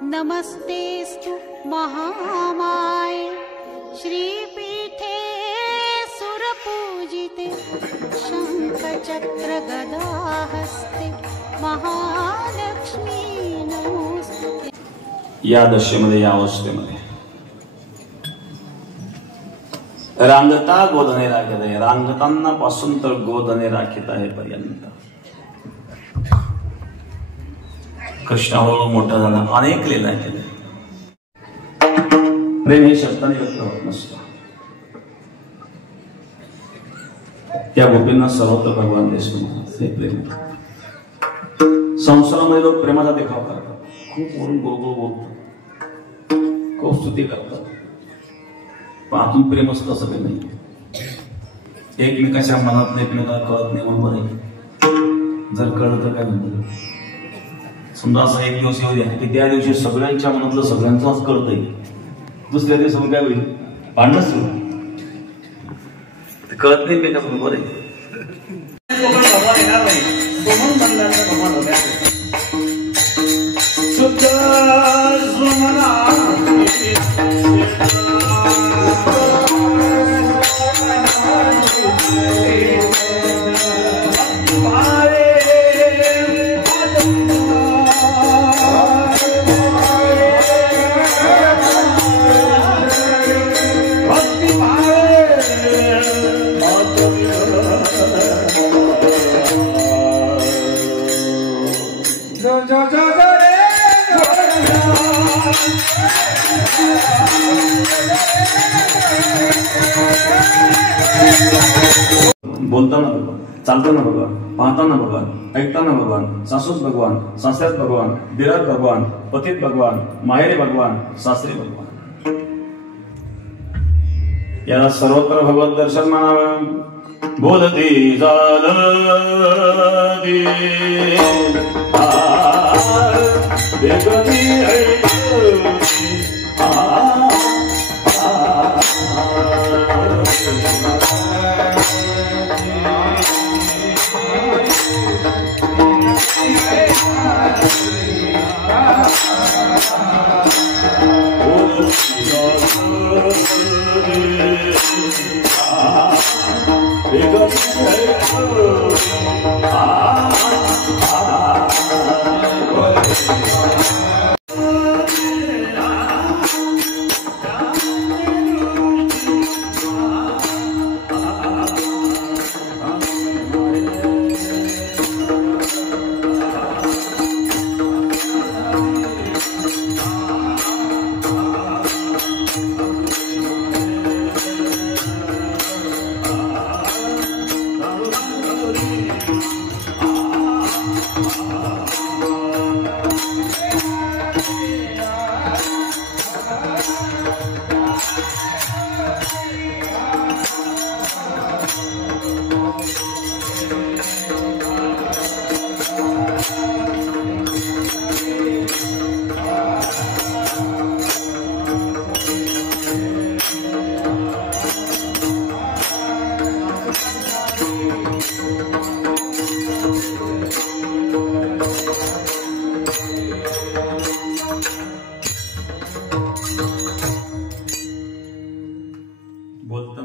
नमस्तेस्तु महामाये श्रीपीठे सुरपूजिते शंखचक्र गदाहस्ते महालक्ष्मी नमोस्तुते। या दशेमध्ये या अवस्थेमध्ये रांगता गोधने राखित आहे, रांगताना पासून तर गोधने राखित आहे पर्यंत कृष्ण हळूहळू मोठा झाला, अनेक लीला केल्या. प्रेम हे शब्दाने व्यक्त होत नसतं. त्या गोपींना सर्वत्र भगवान देशमुख हे प्रेम. संसारामध्ये लोक प्रेमाचा देखाव करतात, खूप वरून गोगो बोलतात, खूप स्तुती करतात, पण आतून प्रेम असतं असं काही नाही. एकमेकाच्या मनात एकमेकाला कळत नाही म्हणून बरे, जर कळलं तर काय म्हणतो. समजा असा एक दिवस येऊ द्या की त्या दिवशी सगळ्यांच्या मनातलं सगळ्यांचाच कळतंय, दुसऱ्या दिवशी काय होईल, भांडण सुरू, कळत नाही ते का बरोबर आहे. बोलताना भगवान, चालताना भगवान, पाहताना भगवान, ऐकताना भगवान, सासूस भगवान, सासऱ्यात भगवान, दिरात भगवान, पतीत भगवान, माहेरी भगवान, सासरी भगवान. याला सर्वत्र भगवत दर्शन म्हणावं. बोलती झालं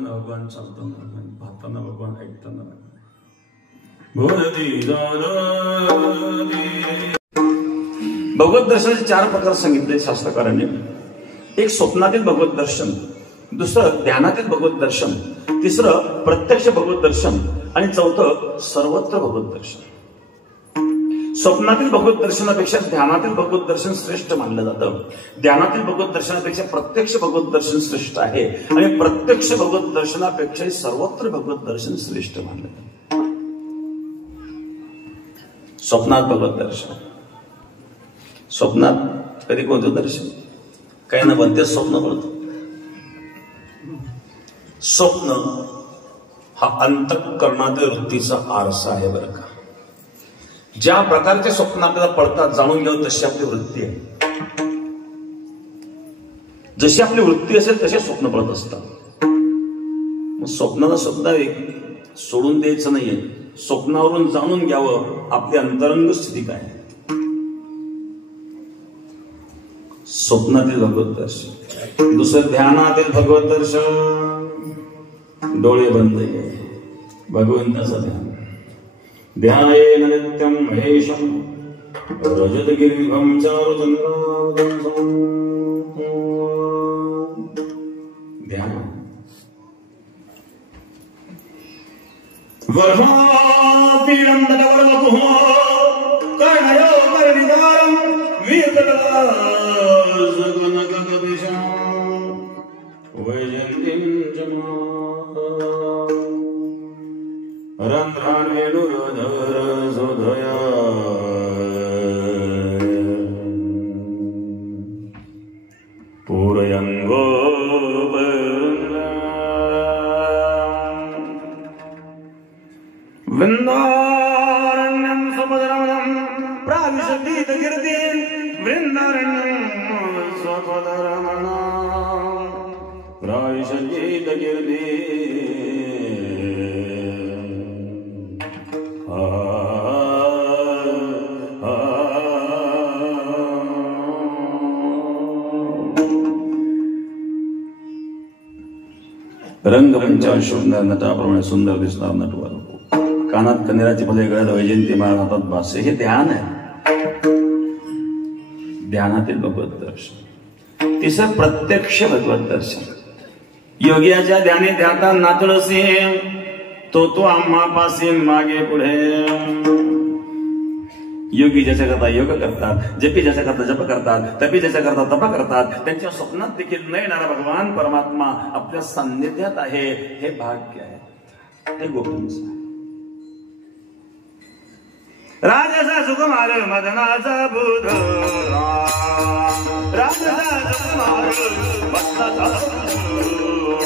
भगवान, चालताना भगवान, पाहताना भगवान, ऐकताना भगवान. भगवत दर्शनाचे 4 प्रकार सांगितले शास्त्रकारांनी. एक स्वप्नातील भगवत दर्शन, दुसरं ध्यानातील भगवत दर्शन, तिसरं प्रत्यक्ष भगवत दर्शन आणि चौथं सर्वत्र भगवत दर्शन. स्वप्नातील भगवत दर्शनापेक्षा ध्यानातील भगवत दर्शन श्रेष्ठ मानलं जातं. ध्यानातील भगवत दर्शनापेक्षा प्रत्यक्ष भगवत दर्शन श्रेष्ठ आहे आणि प्रत्यक्ष भगवत दर्शनापेक्षा सर्वत्र भगवत दर्शन श्रेष्ठ मानलं जातं. स्वप्नात भगवत दर्शन. स्वप्नात कधी कोणतं दर्शन, काही ना बनते स्वप्न बोलतो. स्वप्न हा अंतःकरणातील वृत्तीचा आरसा आहे बरं का. ज्या प्रकारचे स्वप्न आपल्याला पडतात जाणून घ्यावं तशी आपली वृत्ती आहे. जशी आपली वृत्ती असेल तसे स्वप्न पडत असतात. मग स्वप्नाला स्वप्न सोडून द्यायचं नाहीये, स्वप्नावरून जाणून घ्यावं आपली अंतरंग स्थिती काय. स्वप्नातील भगवत दर्शन. दुसरं ध्यानातील भगवत दर्शन. डोळे बंद भगवंताचं ध्यान. ध्यायेन नित्यं महेशं रजतगिरिभं चारुचन्द्रावतंसं. ध्यान. वर्मापीडं तटवर्मकुः कर्णयो कर्णिकारं वीरकटासगुणककपिशं वैजयन्तीं च रन्ध्रान्वेणुरधरसोधया पूरयङ्गो वृन्दारण्यं सुमधुरमणं प्राविशतीतकीर्तिं वृन्दारण्यं सुमधुरमणं प्राविशतीतकीर्तिं. रंगमंचावर शोभणार नटाप्रमाणे सुंदर दिसणार नटवर. कानात कनेराची फुले, गळ्यात वैजयंती माळ, हातात बासे. हे ध्यान आहे. ध्यानातील भगवत दर्शन. तिसरं प्रत्यक्ष भगवत दर्शन. योग्याच्या ध्याने ध्याता नाचळसे तो आम्हा पासे मागे पुढे. योगी ज्याच्या करता योग करतात, जपी ज्याच्या करता जप करतात, तपी ज्याच्या करता तप करतात, त्यांच्या स्वप्नात देखील न येणारा भगवान परमात्मा आपल्या सान्निध्यात आहे. हे भाग्य आहे. हे गोपनीय. राजसा सुकुमार मदनाचा बुध, राजसा सुकुमार मदनाचा बुध,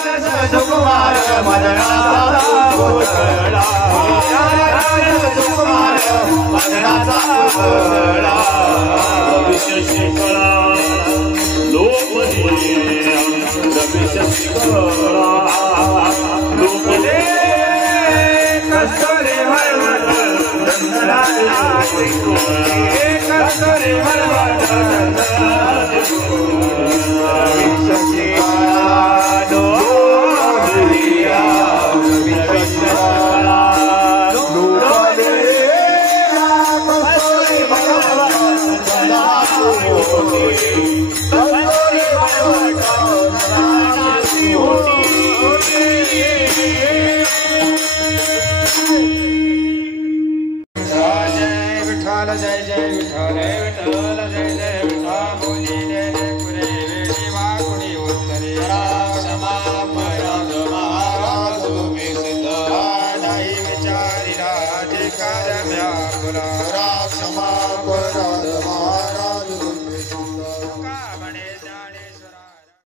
राजसा सुकुमार मदनाचा बुध, राजसा सुकुमार मदनाचा बुध. विशेषकला लोकले विशेषकला लोकले कसरे जय जय विठ्ठल विठ्ठल जय जय विठ्ठल बोली जय जय कुरे वेडी वाकुडी उत्तरे क्षमा पराग महाराज तुम्ही सिद्ध नाही विचारिला अधिकार व्याकुला क्षमा पराग